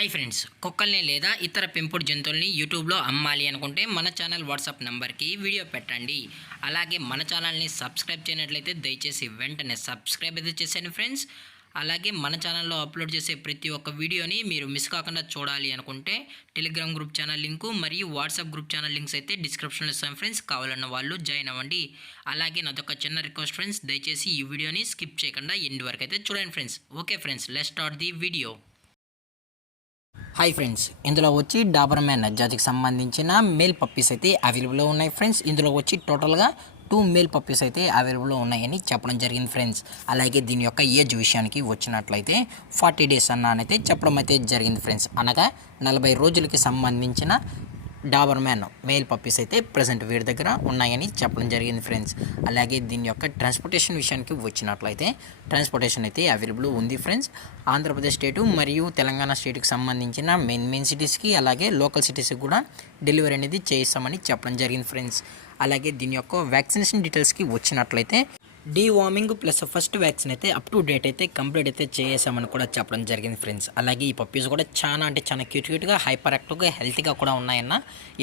Hi friends, కుక్కల్ని లేదా ఇతర పెంపుడు జంతువుల్ని యూట్యూబ్లో అమ్మాలి అనుకుంటే మన ఛానల్ వాట్సాప్ నెంబర్కి వీడియో పెట్టండి. అలాగే మన ఛానల్ని సబ్స్క్రైబ్ చేయనట్లయితే దయచేసి వెంటనే సబ్స్క్రైబ్ అయితే చేసేయండి ఫ్రెండ్స్. అలాగే మన ఛానల్లో అప్లోడ్ చేసే ప్రతి ఒక్క వీడియోని మీరు మిస్ కాకుండా చూడాలి అనుకుంటే టెలిగ్రామ్ గ్రూప్ ఛానల్ లింకు మరియు వాట్సాప్ గ్రూప్ ఛానల్ లింక్స్ అయితే డిస్క్రిప్షన్లో ఇస్తాం ఫ్రెండ్స్. కావాలన్న వాళ్ళు జాయిన్ అవ్వండి. అలాగే నాదొక చిన్న రిక్వెస్ట్ ఫ్రెండ్స్, దయచేసి ఈ వీడియోని స్కిప్ చేయకుండా ఎండ్ వరకు అయితే చూడండి friends. Okay friends, let's start the video. Hi friends, ఇందులో వచ్చి డాబర్ మ్యాన్ జాతికి సంబంధించిన మేల్ పప్పీస్ అయితే అవైలబుల్లో ఉన్నాయి ఫ్రెండ్స్. ఇందులో వచ్చి టోటల్గా 2 మేల్ పప్పీస్ అయితే అవైలబుల్లో ఉన్నాయని చెప్పడం జరిగింది ఫ్రెండ్స్. అలాగే దీని యొక్క ఏజ్ విషయానికి వచ్చినట్లయితే 40 డేస్ అన్ననైతే చెప్పడం అయితే జరిగింది ఫ్రెండ్స్. అనగా 40 రోజులకి సంబంధించిన డాబర్ మ్యాన్ మేల్ పప్పీస్ అయితే ప్రజెంట్ వీడి దగ్గర ఉన్నాయని చెప్పడం జరిగింది ఫ్రెండ్స్. అలాగే దీని యొక్క ట్రాన్స్పోర్టేషన్ విషయానికి వచ్చినట్లయితే ట్రాన్స్పోర్టేషన్ అయితే అవైలబుల్ ఉంది ఫ్రెండ్స్. ఆంధ్రప్రదేశ్ స్టేటు మరియు తెలంగాణ స్టేట్కి సంబంధించిన మెయిన్ సిటీస్కి అలాగే లోకల్ సిటీస్కి కూడా డెలివరీ అనేది చేయిస్తామని చెప్పడం జరిగింది ఫ్రెండ్స్. అలాగే దీని యొక్క వ్యాక్సినేషన్ డీటెయిల్స్కి వచ్చినట్లయితే డీవార్మింగ్ ప్లస్ ఫస్ట్ వ్యాక్సిన్ అయితే అప్ టు డేట్ అయితే కంప్లీట్ అయితే చేసామని కూడా చెప్పడం జరిగింది ఫ్రెండ్స్. అలాగే ఈ పప్పీస్ కూడా చాలా క్యూట్గా హైపర్ యాక్టివ్గా హెల్తీగా కూడా ఉన్నాయన్న.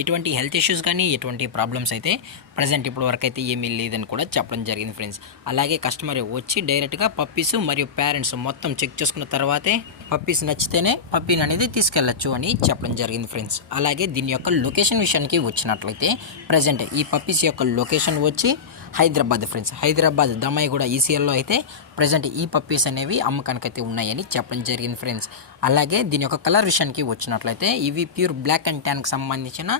ఎటువంటి హెల్త్ ఇష్యూస్ కానీ ఎటువంటి ప్రాబ్లమ్స్ అయితే ప్రజెంట్ ఇప్పుడు వరకు అయితే ఏమీ లేదని కూడా చెప్పడం జరిగింది ఫ్రెండ్స్. అలాగే కస్టమర్ వచ్చి డైరెక్ట్గా పప్పీస్ మరియు పేరెంట్స్ మొత్తం చెక్ చేసుకున్న తర్వాతే పప్పీస్ నచ్చితేనే పప్పీని అనేది తీసుకెళ్ళచ్చు అని చెప్పడం జరిగింది ఫ్రెండ్స్. అలాగే దీని యొక్క లొకేషన్ విషయానికి వచ్చినట్లయితే ప్రజెంట్ ఈ పప్పీస్ యొక్క లొకేషన్ వచ్చి హైదరాబాద్ ఫ్రెండ్స్. హైదరాబాద్ దమ్మాయిగూడ ఈసీఎల్లో అయితే ప్రజెంట్ ఈ పప్పీస్ అనేవి అమ్మకానికైతే ఉన్నాయని చెప్పడం జరిగింది ఫ్రెండ్స్. అలాగే దీని యొక్క కలర్ విషయానికి వచ్చినట్లయితే ఇవి ప్యూర్ బ్లాక్ అండ్ ట్యాన్కి సంబంధించిన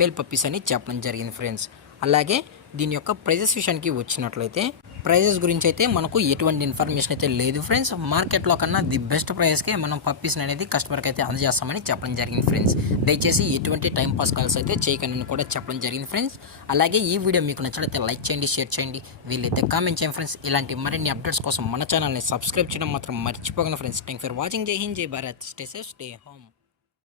మేల్ పప్పీస్ అని చెప్పడం జరిగింది ఫ్రెండ్స్. అలాగే దీని యొక్క ప్రైజెస్ విషయానికి వచ్చినట్లయితే ప్రైజెస్ గురించి అయితే మనకు ఎటువంటి ఇన్ఫర్మేషన్ అయితే లేదు ఫ్రెండ్స్. మార్కెట్లో కన్నా ది బెస్ట్ ప్రైస్కే మనం పప్పీస్ అనేది కస్టమర్కి అయితే అందజేస్తామని చెప్పడం జరిగింది ఫ్రెండ్స్. దయచేసి ఎటువంటి టైం పాస్ కాల్స్ అయితే చేయకండి కూడా చెప్పడం జరిగింది ఫ్రెండ్స్. అలాగే ఈ వీడియో మీకు నచ్చినట్లయితే లైక్ చేయండి, షేర్ చేయండి, వీళ్ళైతే కామెంట్ చేయండి ఫ్రెండ్స్. ఇలాంటి మరిన్ని అప్డేట్స్ కోసం మన ఛానల్ని సబ్స్క్రైబ్ చేయడం మాత్రం మర్చిపోకండి ఫ్రెండ్స్. Thank for watching. జై హింద్, జై Bharat. Stay safe, stay home.